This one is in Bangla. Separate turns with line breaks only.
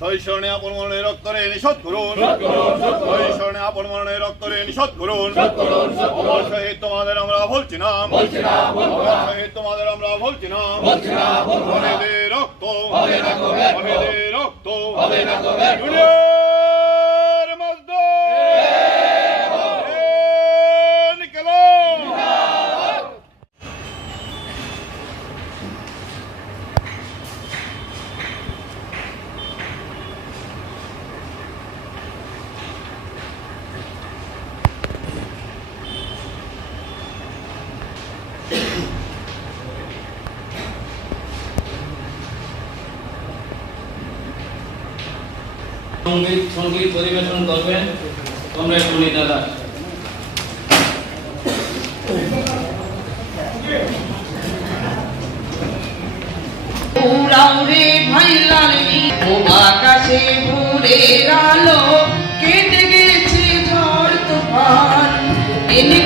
শৈশনে আপন মনে রক্তরে নিষেধ করুন শৈশনে আপন মনে রক্তরে নিষেধ করুন শহীদ তোমাদের আমরা বলছি না শহীদ তোমাদের আমরা বলছি না রক্ত রক্ত।
সংগীত সংগীত পরিবেশন করবেন। কমরেড টুনি দাদা।
উড়াউড়ে ভাইলাল ও আকাশে ভোরের আলো, কেটে গেছে ঝড় তুফান। ইনকলাব